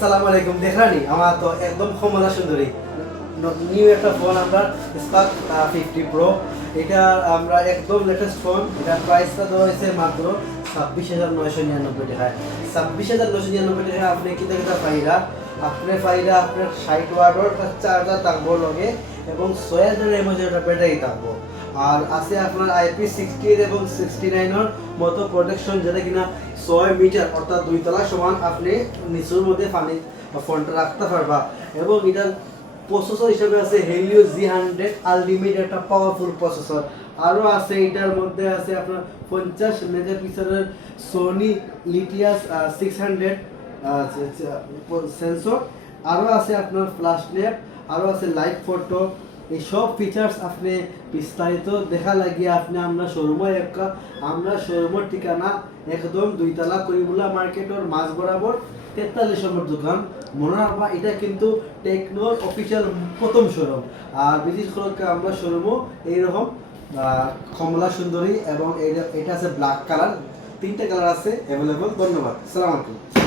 আসসালামু আলাইকুম। দেখরানি আমার তো একদম কমলা সুন্দরী নিউ একটা ফোন আমরা স্পার্ক 50 প্রো। এটা আমরা একদম লেটেস্ট ফোন। এটা প্রাইসটা দেওয়া হয়েছে মাত্র 26,999 টাকায়। 26,999 টাকায় আপনি কিতা কিতা পাইরা আপনার 60 ওয়াটের চার্জার থাকবো লগে এবং 6000 mAh একটা ব্যাটারি থাকবো। আর আছে আপনার IP68 এবং 69 মতো প্রোটেকশন, যেটা কিনা 6 মিটার অর্থাৎ 2 তলা সমান আপনি নিচের মধ্যে পানি ফোনটা রাখতে পারবা। এবং এটার প্রসেসর হিসেবে আছে হেলিও G100 আলটিমেট, একটা পাওয়ারফুল প্রসেসর। আরও আছে এটার মধ্যে আছে আপনার 50 মেগাপিক্সেলের সোনি লিথিয়াস 600 সেন্সর। আরও আছে আপনার ফ্ল্যাশ ল্যাম্প, আরও আছে লাইভ ফটো। এই সব ফিচার্স আপনি বিস্তারিত দেখা লাগিয়ে আপনি আমরা শোরুমের ঠিকানা একদম 2 তলা করিমুল্লা মার্কেটের মাঝ বরাবর 43 নম্বর দোকান। মনে রাখবা এটা কিন্তু টেকনোর অফিসিয়াল প্রথম শোরুম। আর বিশেষ করে আমরা শোরুমও এইরকম কমলা সুন্দরী এবং এটা আছে ব্ল্যাক কালার, 3টে কালার আছে অ্যাভেলেবল। ধন্যবাদ, আসসালামু আলাইকুম।